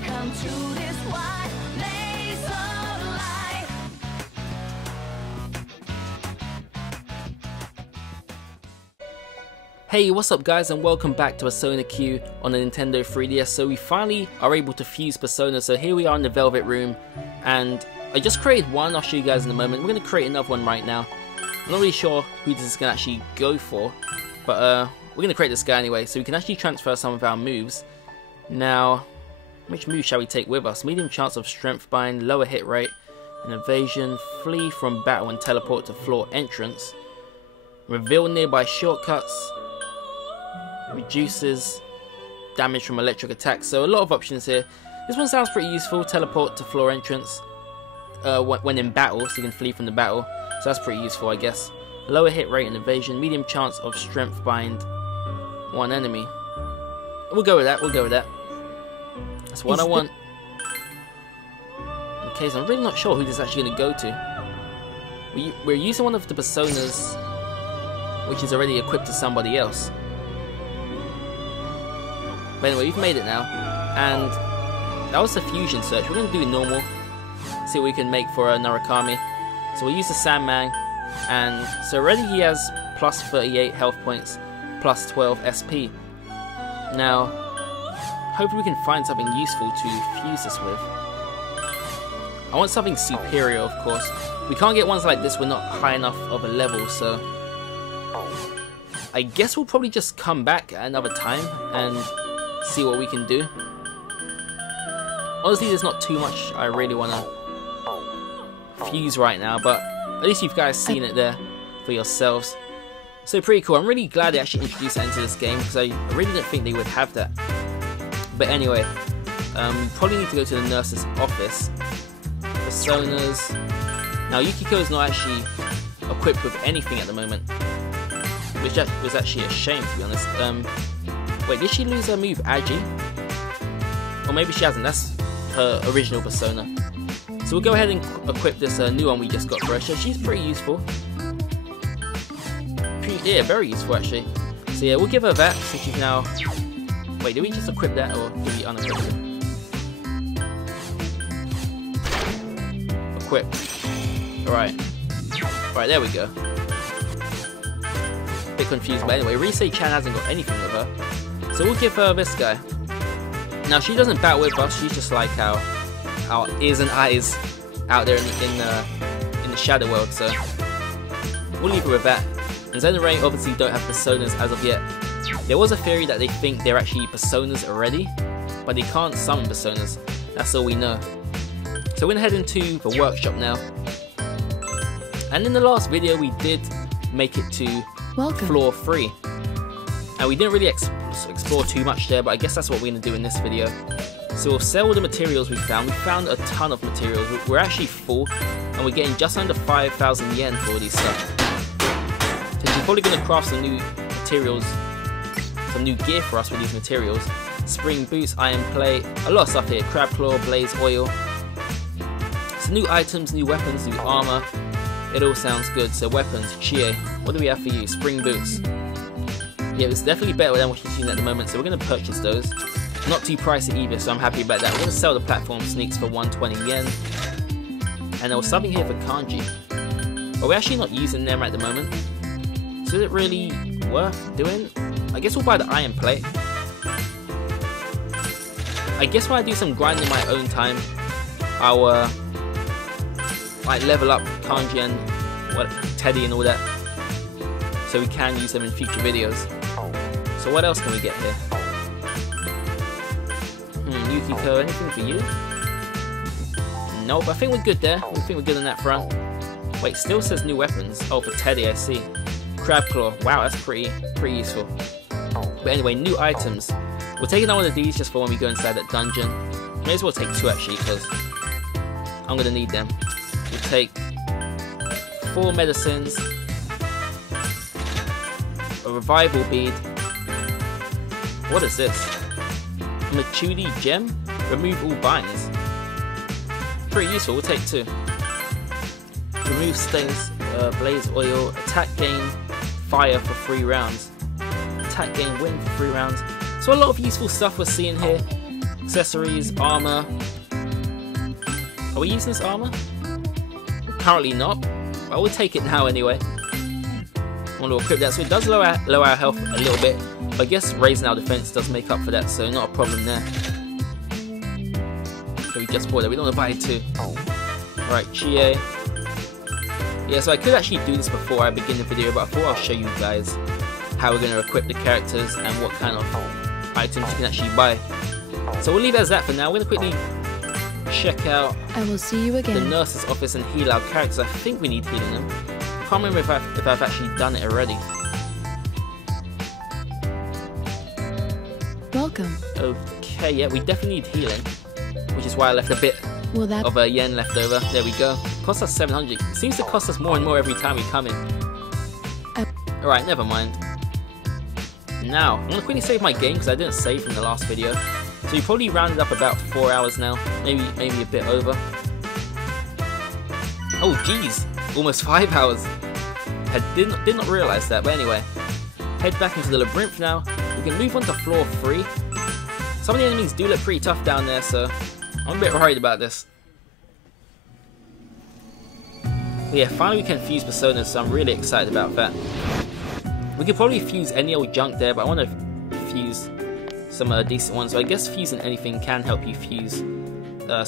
Welcome to this wide maze of life. Hey, what's up guys, and welcome back to Persona Q on the Nintendo 3DS. So we finally are able to fuse Persona, so here we are in the Velvet Room, and I just created one. I'll show you guys in a moment. We're going to create another one right now. I'm not really sure who this is going to actually go for, but we're going to create this guy anyway, so we can actually transfer some of our moves. Now, which move shall we take with us? Medium chance of strength bind, lower hit rate, and evasion, flee from battle and teleport to floor entrance, reveal nearby shortcuts, reduces damage from electric attacks. So a lot of options here. This one sounds pretty useful. Teleport to floor entrance when in battle, so you can flee from the battle. So that's pretty useful, I guess. Lower hit rate and evasion, medium chance of strength bind one enemy. We'll go with that. We'll go with that. That's what I want. Okay, so I'm really not sure who this is actually going to go to. We're using one of the personas which is already equipped to somebody else. But anyway, we've made it now, and that was the fusion search. We're going to do normal, see what we can make for Narukami. So we'll use the Sandman, and so already he has plus 38 health points, plus 12 SP. Now, hopefully we can find something useful to fuse this with. I want something superior, of course. We can't get ones like this, we're not high enough of a level, so I guess we'll probably just come back at another time and see what we can do. Honestly, there's not too much I really want to fuse right now, but at least you guys seen it there for yourselves. So pretty cool. I'm really glad they actually introduced that into this game, because I really didn't think they would have that. But anyway, we probably need to go to the nurse's office. Personas. Now Yukiko is not actually equipped with anything at the moment, which was actually a shame, to be honest. Wait, did she lose her move, Agi? Or maybe she hasn't, that's her original persona. So we'll go ahead and equip this new one we just got for her. So she's pretty useful. Yeah, very useful actually. So yeah, we'll give her that, since she's now... Wait, did we just equip that, or did we unequip it? Equip. Alright. Alright, there we go. Bit confused, but anyway, Rise-chan hasn't got anything with her. So we'll give her this guy. Now she doesn't battle with us, she's just like our ears and eyes out there in the shadow world, so we'll leave her with that. And Zen and Ray obviously don't have personas as of yet. There was a theory that they think they're actually personas already, but they can't summon personas, that's all we know. So we're gonna head into the workshop now. And in the last video we did make it to floor 3. Now we didn't really explore too much there, but I guess that's what we're going to do in this video. So we'll sell all the materials we found. We found a ton of materials. We're actually full, and we're getting just under 5,000 yen for all these stuff. So she's probably going to craft some new materials, some new gear for us with these materials. Spring boots, iron plate, a lot of stuff here. Crab claw, blaze oil. So new items, new weapons, new armor. It all sounds good. So weapons, Chie. What do we have for you? Spring boots. Yeah, it's definitely better than what she's using at the moment, so we're going to purchase those. Not too pricey either, so I'm happy about that. We're going to sell the platform sneaks for 120 yen. And there was something here for kanji, but we're actually not using them at the moment. So is it really worth doing? I guess we'll buy the iron plate. I guess when I do some grinding in my own time, I'll like level up kanji and Teddy and all that, so we can use them in future videos. So what else can we get here? Yukiko, anything for you? Nope, I think we're good there. I think we're good on that front. Wait, still says new weapons. Oh, for Teddy, I see. Crab claw. Wow, that's pretty useful. But anyway, new items. We're taking out one of these just for when we go inside that dungeon. May as well take 2 actually, because I'm gonna need them. We'll take 4 medicines, a revival bead. What is this? A Machudi gem? Remove all binds. Pretty useful, we'll take 2. Remove stains, blaze oil, attack gain, fire for 3 rounds. Attack gain wind for 3 rounds. So a lot of useful stuff we're seeing here. Accessories, armor. Are we using this armor? Currently not. But I will take it now anyway. I want to equip that, so it does lower our health a little bit. But I guess raising our defense does make up for that, so not a problem there. So we just bought that. We don't want to buy it too. Alright, Chie. Yeah, so I could actually do this before I begin the video, but I thought I'll show you guys how we're going to equip the characters and what kind of items you can actually buy. So we'll leave it as that for now. We're going to quickly check out I will see you again. the nurse's office and heal our characters. I think we need healing them. I can't remember if I've actually done it already. Welcome. Okay, yeah, we definitely need healing, which is why I left a bit Will that of a yen left over. There we go. Costs us 700. It seems to cost us more and more every time we come in. Alright, never mind. Now, I'm going to quickly save my game because I didn't save from the last video. So we probably rounded up about 4 hours now. Maybe a bit over. Oh geez, almost 5 hours. I did not realise that, but anyway. Head back into the Labyrinth now. We can move on to floor 3. Some of the enemies do look pretty tough down there, so I'm a bit worried about this. But yeah, finally we can fuse personas, so I'm really excited about that. We could probably fuse any old junk there, but I want to fuse some decent ones. So I guess fusing anything can help you fuse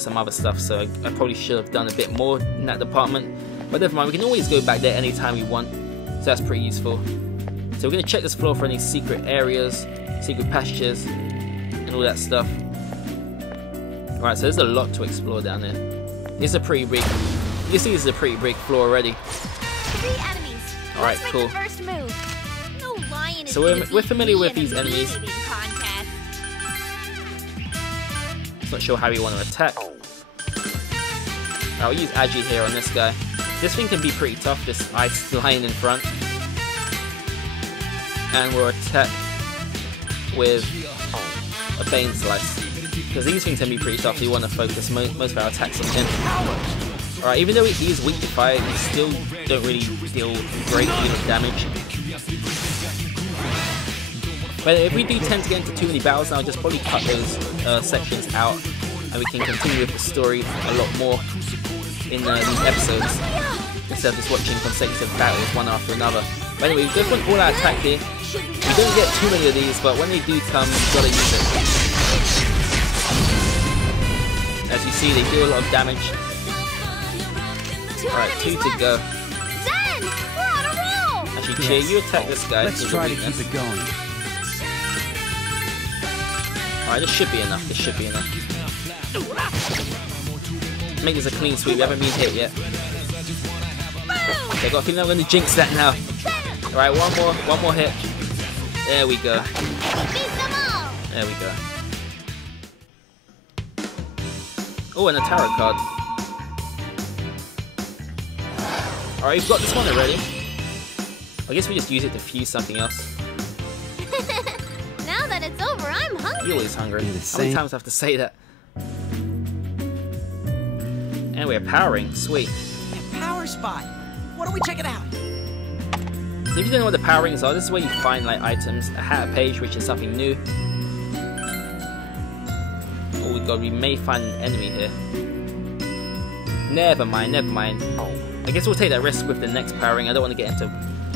some other stuff, so I probably should have done a bit more in that department. But never mind, we can always go back there anytime we want, so that's pretty useful. So we're going to check this floor for any secret areas, secret passages, and all that stuff. Alright, so there's a lot to explore down there. It's a pretty big, you see this is a pretty big floor already. 3 enemies. Alright, Let's cool. Make the first move. No lion is So we're familiar with these enemies. Just not sure how we want to attack. I'll use Agi here on this guy. This thing can be pretty tough, this ice lion in front. And we'll attack with a Bane Slice. Because these things can be pretty tough, so you want to focus most of our attacks on him. Alright, even though he is weak to fire, he still don't really deal a great deal of damage. But if we do tend to get into too many battles now, I'll just probably cut those sections out, and we can continue with the story a lot more in these episodes, instead of just watching consecutive battles one after another. But anyway, we just want all our attack here. We don't get too many of these, but when they do come, you've got to use it. As you see, they do a lot of damage. Alright, 2 to go. Zen! We're on a roll! Actually, Cheer, you attack this guy. Let's try to keep it going. Alright, this should be enough. This should be enough. Make this a clean sweep. We haven't been hit yet. Okay, I got a feeling I'm going to jinx that now. Alright, one more hit. There we go. There we go. Oh, and a tarot card. Alright, we've got this one already. I guess we just use it to fuse something else. Now that it's over, I'm hungry. You're always hungry. How many times do I have to say that? And we're powering. Sweet. A power spot. Why don't we check it out? So if you don't know what the power rings are, this is where you find like items. A hat page, which is something new. Oh god, we may find an enemy here. Never mind, never mind. I guess we'll take that risk with the next power ring. I don't want to get into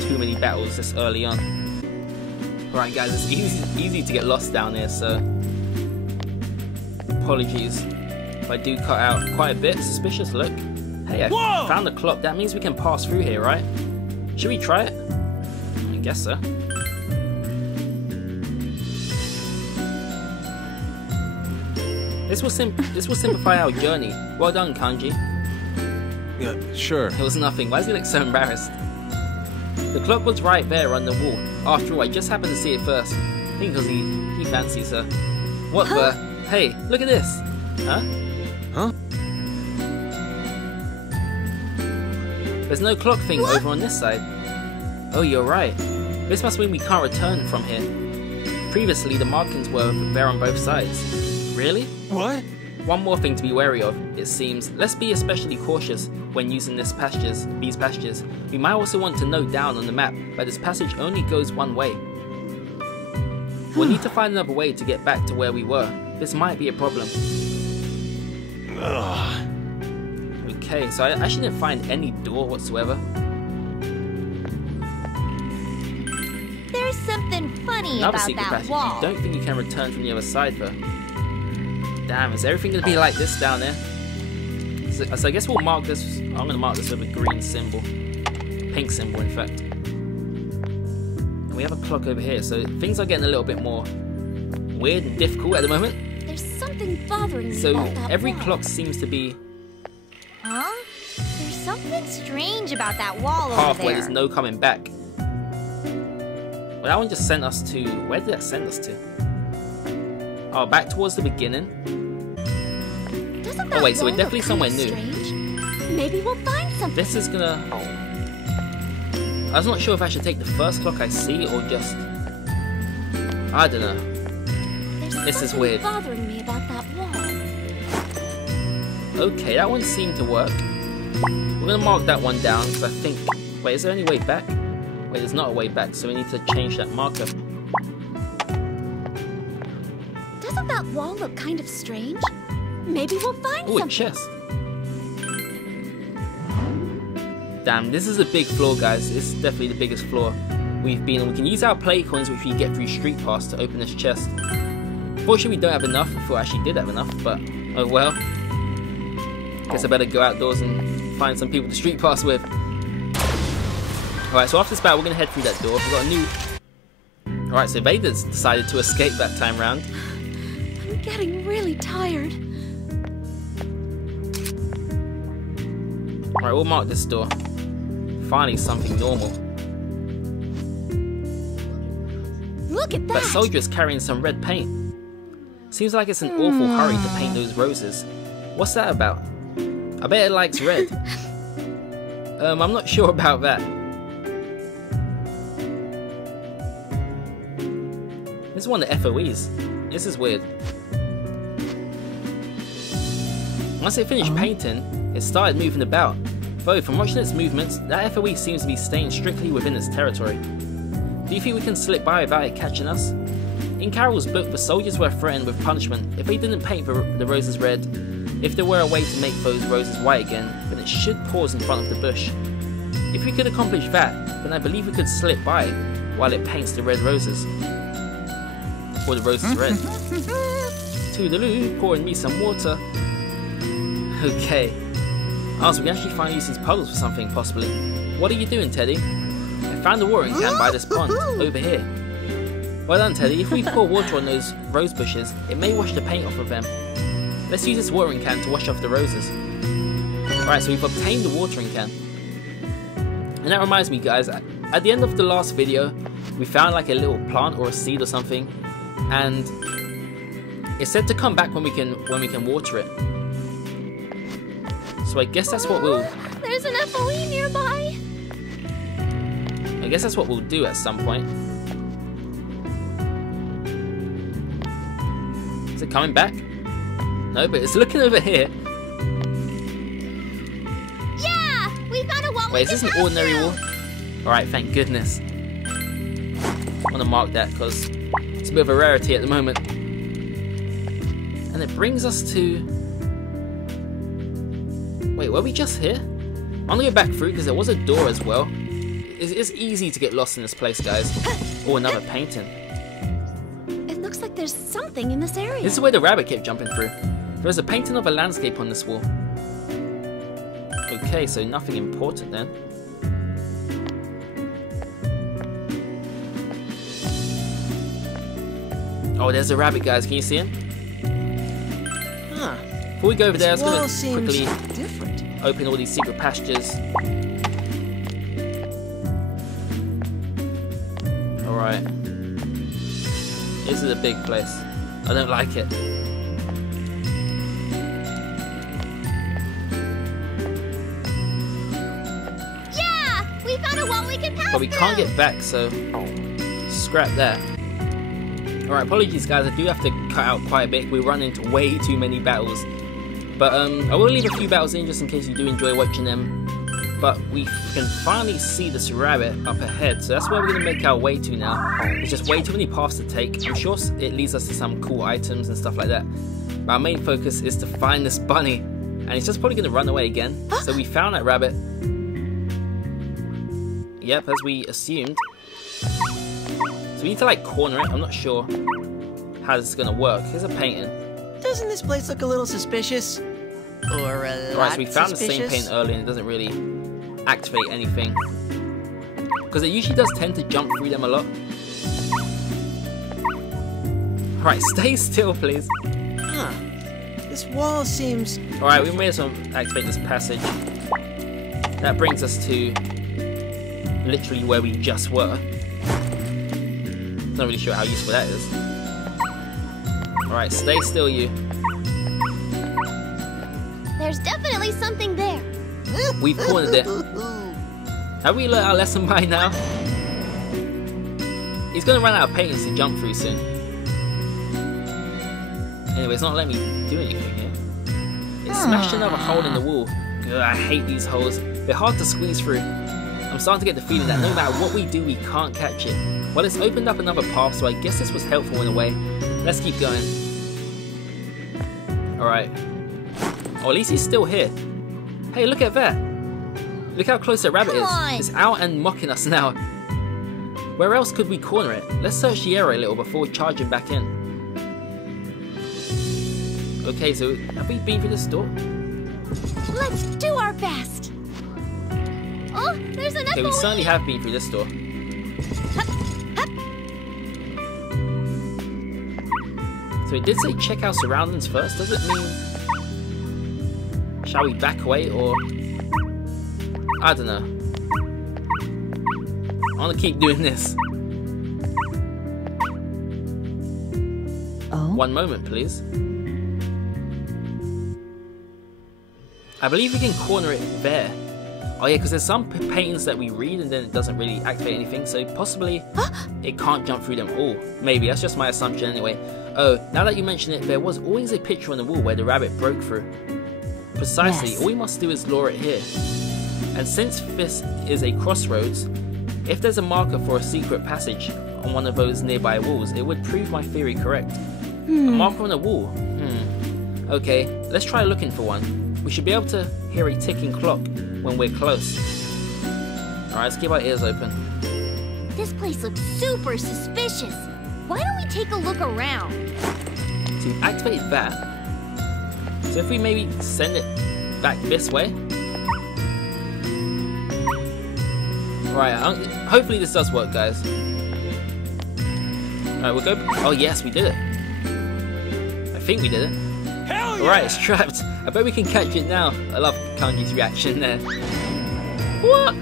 too many battles this early on. Alright guys, it's easy to get lost down here, so apologies if I do cut out quite a bit. Suspicious look. Hey, I found the clock. That means we can pass through here, right? Should we try it? I guess so. This will simplify our journey. Well done, Kanji. Yeah, sure. It was nothing. Why does he look so embarrassed? The clock was right there on the wall. After all, I just happened to see it first. I think because he fancies her. What the? Hey, look at this. Huh? Huh? There's no clock thing over on this side. Oh, you're right. This must mean we can't return from here. Previously, the markings were there on both sides. Really? What? One more thing to be wary of, it seems. Let's be especially cautious when using these passages. We might also want to note down on the map that this passage only goes one way. We'll need to find another way to get back to where we were. this might be a problem. Okay, so I actually didn't find any door whatsoever. There's something funny Another about secret that passage. wall. You don't think you can return from the other side though. Damn, is everything gonna be like this down there? So I guess we'll mark this. I'm gonna mark this with a green symbol. Pink symbol, in fact. And we have a clock over here, so things are getting a little bit more weird and difficult at the moment. There's something bothering me So about that every wall. clock seems to be Huh? There's something strange about that wall path over where there. there's no coming back. Well, that one just sent us to... Where did that send us to? Oh, back towards the beginning. Doesn't Oh that wait, so we're wall definitely look somewhere kinda new. strange? Maybe we'll find something. This is gonna... I was not sure if I should take the first clock I see or just... I don't know. There's This is something weird. bothering me about that wall. Okay, that one seemed to work. We're gonna mark that one down because I think... Wait, is there any way back? Wait, there's not a way back, so we need to change that marker. Doesn't that wall look kind of strange? Maybe we'll find Ooh, a something. chest. Damn, this is a big floor, guys. It's definitely the biggest floor we've been in. We can use our play coins, which we get through Street Pass, to open this chest. Fortunately, we don't have enough. I thought I actually did have enough, but oh well. Guess I better go outdoors and find some people to Street Pass with. Alright, so after this battle, we're going to head through that door. We've got a new... Alright, so Vader's decided to escape that time round. I'm getting really tired. Alright, we'll mark this door. Finally, something normal. Look at that. That soldier is carrying some red paint. Seems like it's an awful hurry to paint those roses. What's that about? I bet it likes red. I'm not sure about that. This is one of the FOEs. This is weird. Once it finished painting, it started moving about. Though, from watching its movements, that FOE seems to be staying strictly within its territory. Do you think we can slip by without it catching us? In Carol's book, the soldiers were threatened with punishment if they didn't paint the roses red. If there were a way to make those roses white again, then it should pause in front of the bush. If we could accomplish that, then I believe we could slip by while it paints the red roses. Or the roses red. Toodaloo, pouring me some water. Okay. Ah, so we can actually finally use these puddles for something, possibly. What are you doing, Teddy? I found a watering can by this pond, over here. Well done, Teddy. If we pour water on those rose bushes, it may wash the paint off of them. Let's use this watering can to wash off the roses. Alright, so we've obtained the watering can. And that reminds me, guys, at the end of the last video, we found like a little plant or a seed or something, and it said to come back when we can water it. So I guess that's what we'll... There's an FOE nearby. I guess that's what we'll do at some point. Is it coming back? No, but it's looking over here. Yeah, we found a wall. Wait, is this an ordinary wall? Alright, thank goodness. I want to mark that because it's a bit of a rarity at the moment. And it brings us to... Wait, were we just here? I'm gonna go back through because there was a door as well. It's easy to get lost in this place, guys. Oh, another painting. It looks like there's something in this area. This is where the rabbit kept jumping through. There's a painting of a landscape on this wall. Okay, so nothing important then. Oh, there's a rabbit, guys. Can you see him? Huh. Before we go over there, I was going to quickly different. open all these secret passages. Alright. This is a big place. I don't like it. Yeah, we found a wall we can pass But we can't get back, so scrap that. Alright, apologies guys, I do have to cut out quite a bit. We run into way too many battles. But I will leave a few battles in just in case you do enjoy watching them. but we can finally see this rabbit up ahead, so that's where we're going to make our way to now. There's just way too many paths to take. I'm sure it leads us to some cool items and stuff like that, but our main focus is to find this bunny, and it's just probably going to run away again. So we found that rabbit. Yep, as we assumed. So we need to like corner it. I'm not sure how this is going to work. Here's a painting. Doesn't this place look a little suspicious? Or a lot Alright, so we found suspicious? the same paint earlier and it doesn't really activate anything. Because it usually does tend to jump through them a lot. Alright, stay still please. Huh. This wall seems... Alright, we may as well activate this passage. That brings us to literally where we just were. Not really sure how useful that is. Alright, stay still you. There's definitely something there. We've cornered it. Have we learned our lesson by now? He's gonna run out of paintings to jump through soon. Anyway, it's not letting me do anything here. It smashed another hole in the wall. Ugh, I hate these holes. They're hard to squeeze through. I'm starting to get the feeling that no matter what we do, we can't catch it. Well, it's opened up another path, so I guess this was helpful in a way. Let's keep going. Alright. Oh, at least he's still here. Hey, look at that. Look how close that rabbit Come on. is. It's out and mocking us now. Where else could we corner it? Let's search the area a little before charging back in. Okay, so have we been through this door? Let's do our best. Oh, there's an Okay, we certainly have been through this door. So it did say check our surroundings first. Does it mean... Shall we back away or... I don't know. I want to keep doing this. Oh? One moment, please. I believe we can corner it there. Oh yeah, because there's some paintings that we read and then it doesn't really activate anything, so possibly it can't jump through them all. Maybe, that's just my assumption anyway. Oh, now that you mention it, there was always a picture on the wall where the rabbit broke through. Precisely, Yes. all we must do is lure it here. And since this is a crossroads, if there's a marker for a secret passage on one of those nearby walls, it would prove my theory correct. A marker on a wall? Okay, let's try looking for one. We should be able to hear a ticking clock when we're close. Alright, let's keep our ears open. This place looks super suspicious. Why don't we take a look around? To activate that, so if we maybe send it back this way. Right, hopefully this does work, guys. Alright, we'll go. Oh, yes, we did it. I think we did it. Hell yeah! Alright, it's trapped. I bet we can catch it now. I love Kanji's reaction there. What?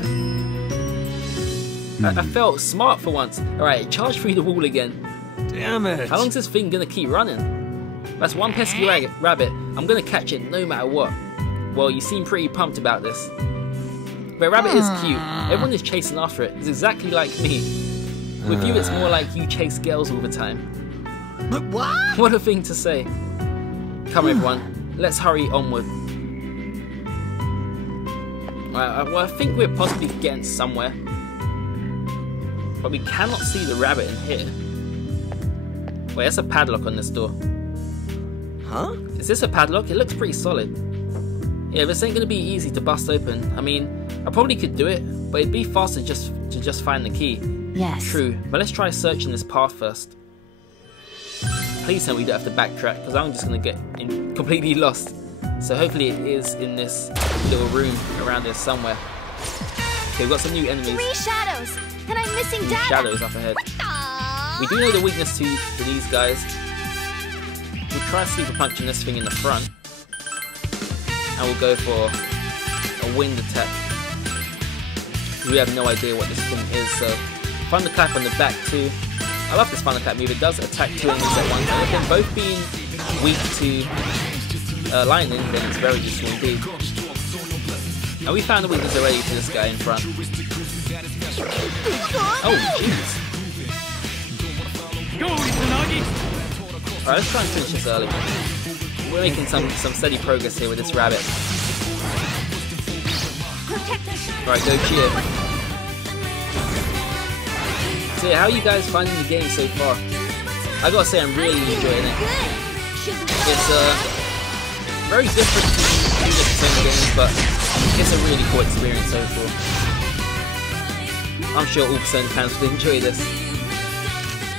I felt smart for once. Alright, it charged through the wall again. Damn it. How long's this thing gonna keep running? That's one pesky rabbit. I'm gonna catch it no matter what. Well, you seem pretty pumped about this. But rabbit is cute. Everyone is chasing after it. It's exactly like me. With you, it's more like you chase girls all the time. But what? What a thing to say. Come everyone, let's hurry onward. Well, I think we're possibly getting somewhere. But we cannot see the rabbit in here. Wait, that's a padlock on this door. Huh? Is this a padlock? It looks pretty solid. Yeah, this ain't gonna be easy to bust open. I mean, I probably could do it, but it'd be faster to just find the key. Yes. True, but let's try searching this path first. Please tell me we don't have to backtrack, because I'm just gonna get completely lost. So hopefully it is in this little room around here somewhere. Okay, we've got some new enemies. 3 shadows, and I'm missing data. Shadows up ahead. Aww. We do know the weakness to these guys. We'll try Sleeper Punching this thing in the front. And we'll go for a wind attack. We have no idea what this thing is, so Thunderclap on the back too. I love this Thunderclap move, it does attack 2 enemies at once. And if they're both being weak to lightning, then it's very useful indeed. And we found the weakness already to this guy in front. Oh, jeez. Alright, let's try and finish this early. We're making some steady progress here with this rabbit. Right, go cheer. So yeah, how are you guys finding the game so far? I gotta say, I'm really enjoying it. It's very different from previous Persona games, but it's a really cool experience overall. I'm sure all Persona fans will enjoy this.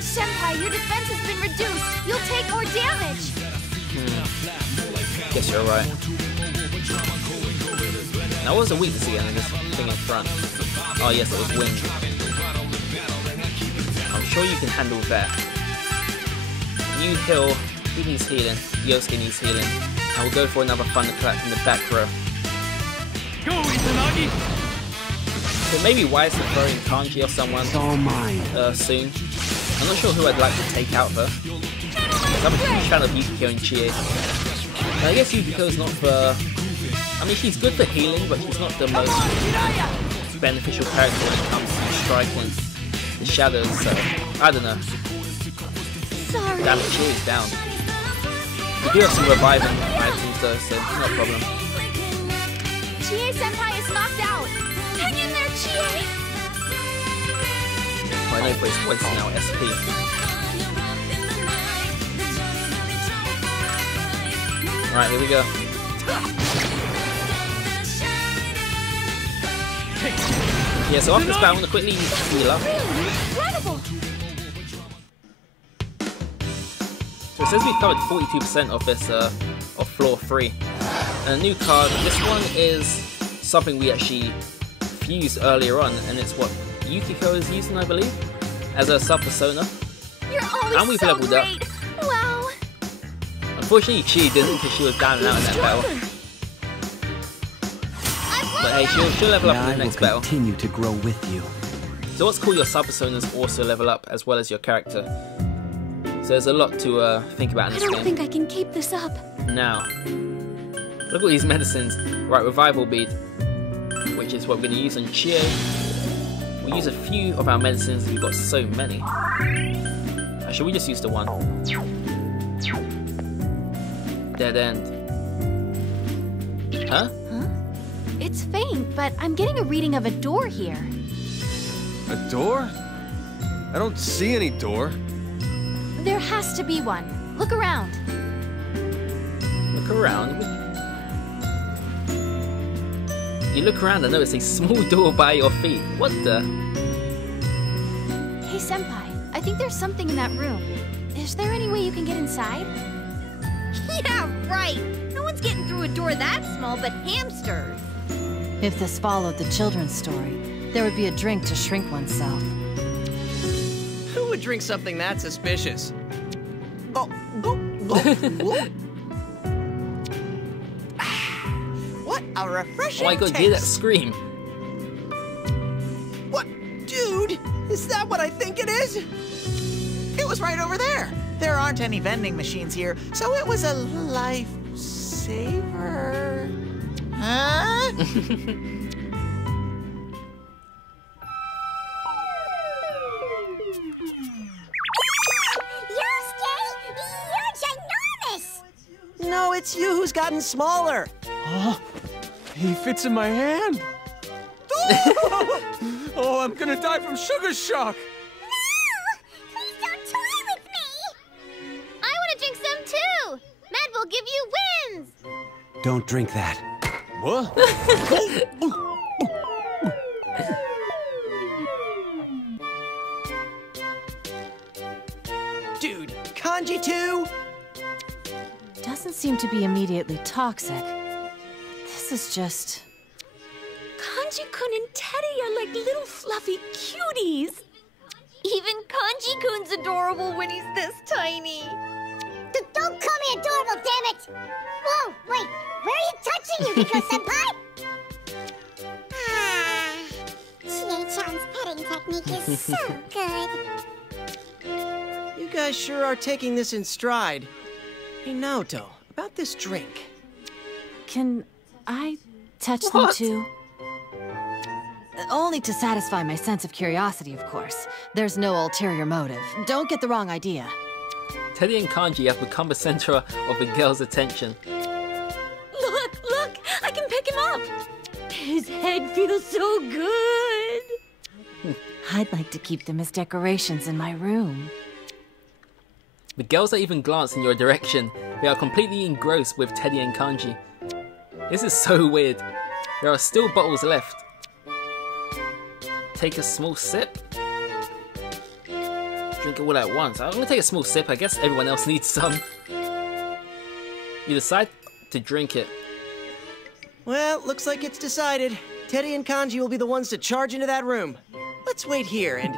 Senpai, your defense has been reduced. You'll take more damage. Guess you're right. Now, what was the weakness again in this thing in front? Oh yes, it was wind. I'm sure you can handle that. You heal. He needs healing. Yosuke needs healing. And we'll go for another thunderclap in the back row. It may be wise to throw in Kanji or someone soon. I'm not sure who I'd like to take out though. I'm a huge fan of Yukiko and Chie. I guess Yukiko's not for... I mean, she's good for healing, but she's not the most beneficial character when it comes to striking the shadows, so I don't know. Sorry. Damn it, Chie's down. We do have some reviving items though, so no problem. Chie-senpai is knocked out. Hang in there, Chie! I know he's wasting our SP. Alright, here we go. Yeah, so after this battle, I'm going to quickly heal up. Incredible! So it says we covered 42% of this, of floor 3. And a new card, this one is something we actually fused earlier on, and it's what Yukiko is using, I believe, as a sub-persona. You're always And we've so leveled up. great. Wow. Unfortunately, she didn't because she was down and out in that battle. But hey, she'll level up in the next battle. Continue to grow with you. So what's cool, your sub-personas also level up as well as your character. So there's a lot to think about in this I don't game. think I can keep this up. Now, look at all these medicines. Right, Revival Bead, which is what we're going to use on Chie. We'll use a few of our medicines, we've got so many. Actually, we just use the one. Dead end. Huh? It's faint, but I'm getting a reading of a door here. A door? I don't see any door. There has to be one. Look around. Look around. You look around and notice a small door by your feet. What the? Hey, Senpai, I think there's something in that room. Is there any way you can get inside? Yeah, right. No one's getting through a door that small but hamsters. If this followed the children's story, there would be a drink to shrink oneself. Who would drink something that suspicious? What a refreshing Oh my god, taste. hear that scream. What? Dude, is that what I think it is? It was right over there. There aren't any vending machines here, so it was a lifesaver. Huh? You're ginormous! No, it's you who's gotten smaller. Oh, he fits in my hand. Oh, I'm gonna die from sugar shock. Please don't toy with me! I want to drink some too! Mad will give you wins! Don't drink that. What? Dude, kanji too? Doesn't seem to be immediately toxic. This is just... Kanji-kun and Teddy are like little fluffy cuties. Even Kanji-kun's adorable when he's this tiny. Don't call me adorable, damn it! Whoa, wait, where are you touching, Yukiko-senpai? Chie-chan's petting technique is so good. You guys sure are taking this in stride. Hey, Naoto, about this drink. Can I touch them too? Only to satisfy my sense of curiosity, of course. There's no ulterior motive. Don't get the wrong idea. Teddy and Kanji have become the center of the girl's attention. Look, I can pick him up. His head feels so good. I'd like to keep them as decorations in my room. The girls don't even glance in your direction. They are completely engrossed with Teddy and Kanji. This is so weird. There are still bottles left. Take a small sip. Drink it all at once. I'm gonna take a small sip. I guess everyone else needs some. You decide to drink it. Well, looks like it's decided. Teddy and Kanji will be the ones to charge into that room. Let's wait here and...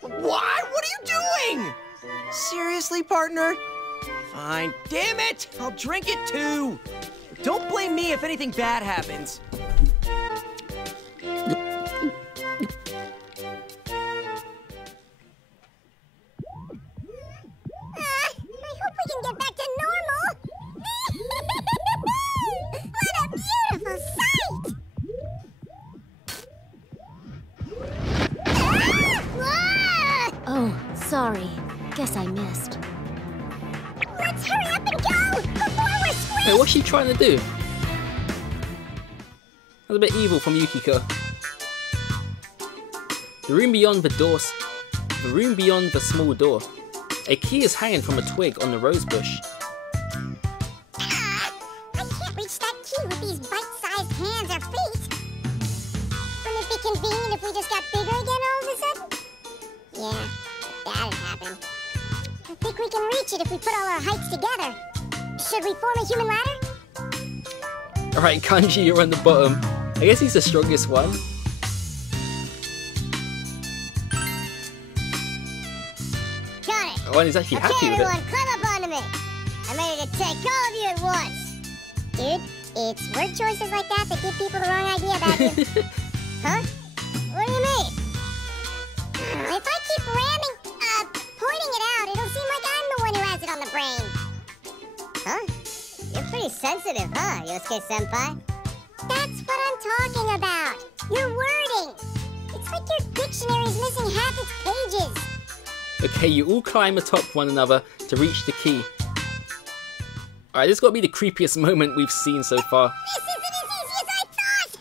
What? What are you doing? Seriously, partner? Fine. Damn it! I'll drink it too. Don't blame me if anything bad happens. I hope we can get back to normal. What a beautiful sight! Ah! Oh, sorry. Guess I missed. Let's hurry up and go before we're squished! Wait, what's she trying to do? That's a bit evil from Yukiko. The room beyond the door. The room beyond the small door. A key is hanging from a twig on the rose bush. I can't reach that key with these bite-sized hands or feet. Wouldn't it be convenient if we just got bigger again all of a sudden? Yeah, that'd happen. I think we can reach it if we put all our heights together. Should we form a human ladder? Alright, Kanji, you're on the bottom. I guess he's the strongest one. Got it. Oh, and he's actually happy Okay, with it. everyone, climb up onto me. I'm ready to take all of you at once. Dude, it's word choices like that that give people the wrong idea about you. Huh? What do you mean? If I keep pointing it out, it'll seem like I'm the one who has it on the brain. Huh? You're pretty sensitive, huh, Yosuke-senpai? That's what I'm talking about. Your wording. It's like your dictionary's missing half its pages. Okay, you all climb atop one another to reach the key. Alright, this has got to be the creepiest moment we've seen so far. This isn't as easy as I thought!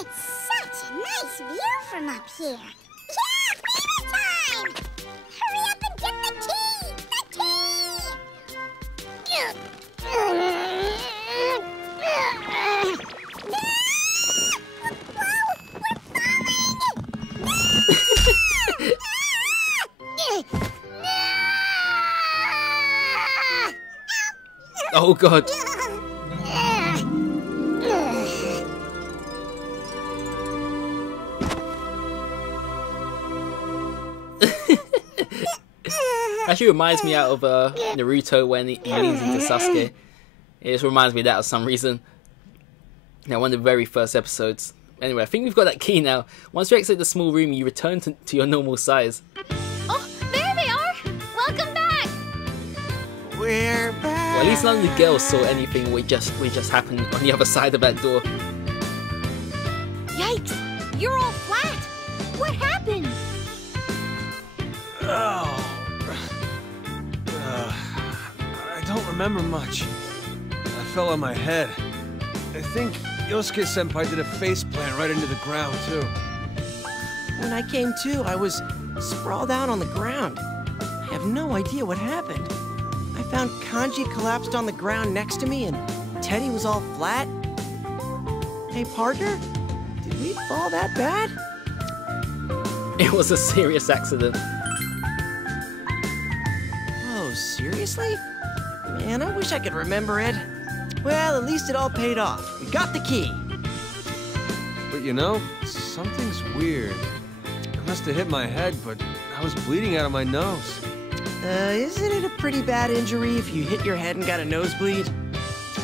It's such a nice view from up here. Yeah, baby time! Hurry up and get the key! The key! Whoa, we're falling! Oh god. Actually reminds me out of Naruto when he leans into Sasuke. It just reminds me of that for some reason. Now, one of the very first episodes. Anyway, I think we've got that key now. Once you exit the small room, you return to your normal size. Oh, there they are! Welcome back! We're back. Well, at least none of the girls saw anything we just happened on the other side of that door. Yikes! You're all flat! What happened? I don't remember much. I fell on my head. I think Yosuke-senpai did a face plant right into the ground, too. When I came to, I was sprawled out on the ground. I have no idea what happened. I found Kanji collapsed on the ground next to me, and Teddy was all flat. Hey, partner, did we fall that bad? It was a serious accident. Oh, seriously? Man, I wish I could remember it. Well, at least it all paid off. We got the key. But you know, something's weird. I must have hit my head, but I was bleeding out of my nose. Isn't it a pretty bad injury if you hit your head and got a nosebleed?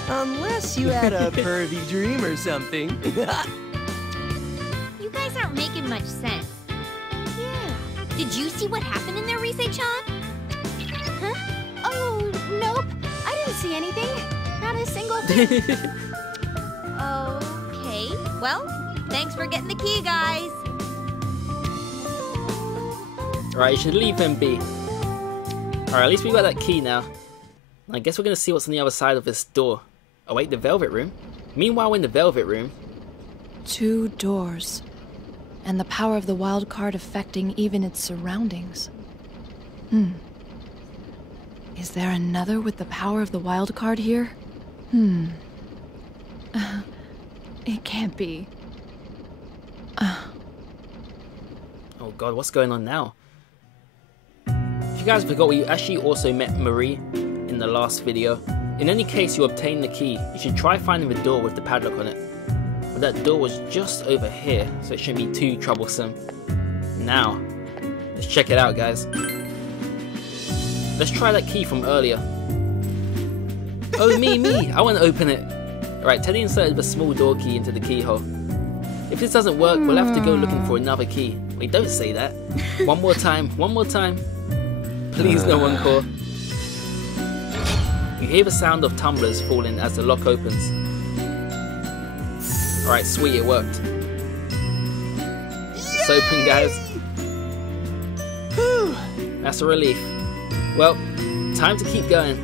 Unless you had a pervy dream or something. You guys aren't making much sense. Yeah. Did you see what happened in there, Rise-chan? Huh? Oh, nope. I didn't see anything. Not a single thing. Okay. Well, thanks for getting the key, guys. Alright, you should leave them be. Alright, at least we got that key now. I guess we're gonna see what's on the other side of this door. Oh wait, the Velvet Room? Meanwhile in the Velvet Room... 2 doors. And the power of the wild card affecting even its surroundings. Is there another with the power of the wild card here? It can't be. Oh god, what's going on now? If you guys forgot, we actually also met Marie in the last video. In any case you obtain the key, you should try finding the door with the padlock on it. But that door was just over here, so it shouldn't be too troublesome. Now, let's check it out, guys. Let's try that key from earlier. Oh, me! I want to open it. Alright, Teddy inserted the small door key into the keyhole. If this doesn't work, we'll have to go looking for another key. Wait, don't say that. One more time. Please, no one call. You hear the sound of tumblers falling as the lock opens. Alright, sweet, it worked. It's open, guys. That's a relief. Well, time to keep going.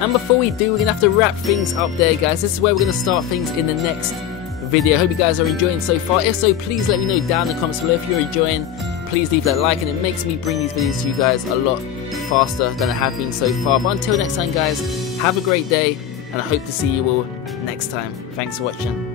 And before we do, we're going to have to wrap things up there, guys. This is where we're going to start things in the next video. I hope you guys are enjoying so far. If so, please let me know down in the comments below if you're enjoying. Please leave that like, and it makes me bring these videos to you guys a lot faster than I have been so far. But until next time, guys, have a great day, and I hope to see you all next time. Thanks for watching.